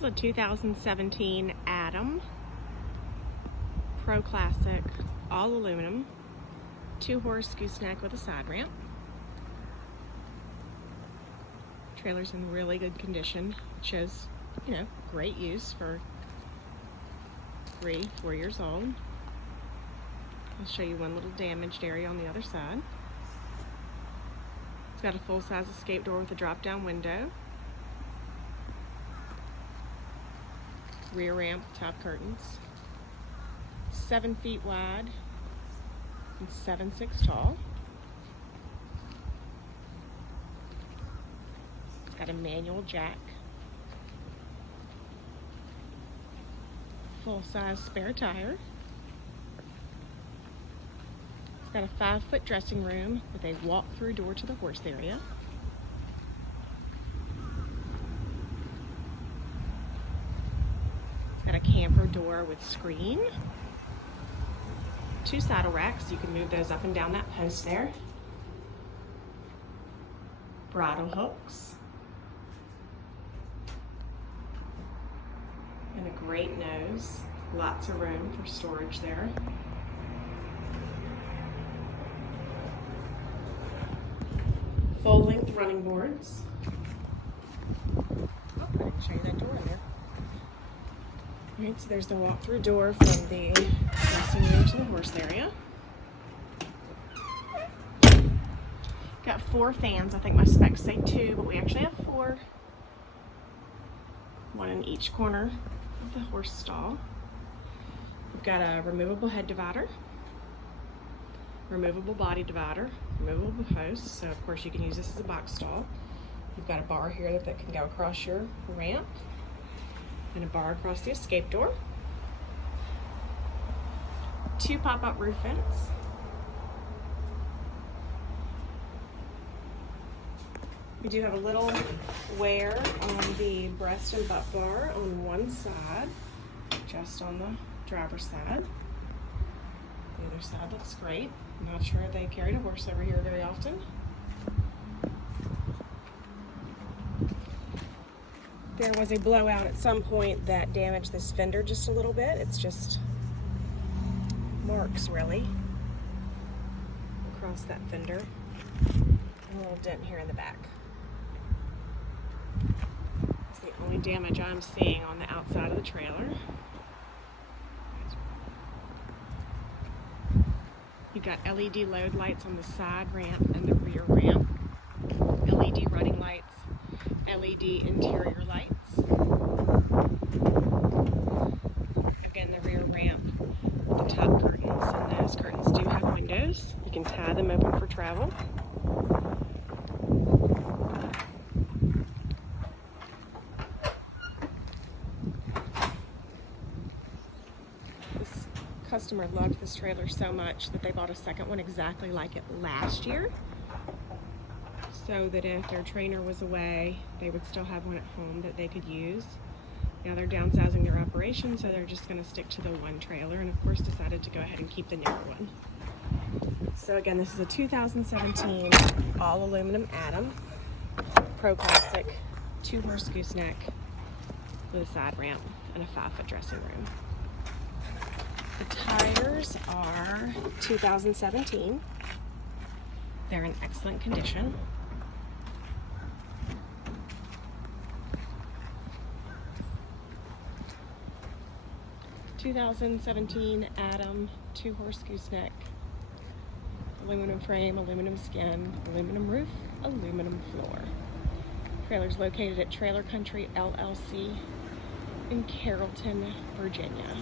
is a 2017 Adam Pro Classic, all aluminum, 2-horse gooseneck with a side ramp. Trailer's in really good condition. It shows, you know, great use for 3-4 years old. I'll show you one little damaged area on the other side. It's got a full-size escape door with a drop-down window, rear ramp, top curtains, 7 feet wide and 7'6" tall. It's got a manual jack, full-size spare tire. It's got a 5-foot dressing room with a walk-through door to the horse area. It's got a camper door with screen. 2 saddle racks, you can move those up and down that post there. Bridle hooks. And a great nose. Lots of room for storage there. Full-length running boards. Oh, I didn't show you that door in there. Alright, so there's the walk-through door from the dressing room to the horse area. Got 4 fans. I think my specs say 2, but we actually have 4. 1 in each corner of the horse stall. We've got a removable head divider, removable body divider, removable posts, so of course you can use this as a box stall. You've got a bar here that can go across your ramp, and a bar across the escape door. 2 pop-up roof vents. We do have a little wear on the breast and butt bar on one side, just on the driver's side. The other side looks great. I'm not sure they carried a horse over here very often. There was a blowout at some point that damaged this fender just a little bit. It's just marks, really, across that fender. And a little dent here in the back. That's the only damage I'm seeing on the outside of the trailer. You've got LED load lights on the side ramp and the rear ramp. LED running lights, LED interior lights. Again, the rear ramp with the top curtains, and those curtains do have windows. You can tie them open for travel. This customer loved this trailer so much that they bought a second one exactly like it last year, so that if their trainer was away, they would still have one at home that they could use. Now they're downsizing their operation, so they're just going to stick to the one trailer, and of course decided to go ahead and keep the newer one. So again, this is a 2017 all aluminum Adam Pro Classic, 2-horse gooseneck with a side ramp and a 5-foot dressing room. The tires are 2017. They're in excellent condition. '17 Adam 2-horse gooseneck, aluminum frame, aluminum skin, aluminum roof, aluminum floor. Trailer's located at Trailer Country LLC in Carrollton, Virginia.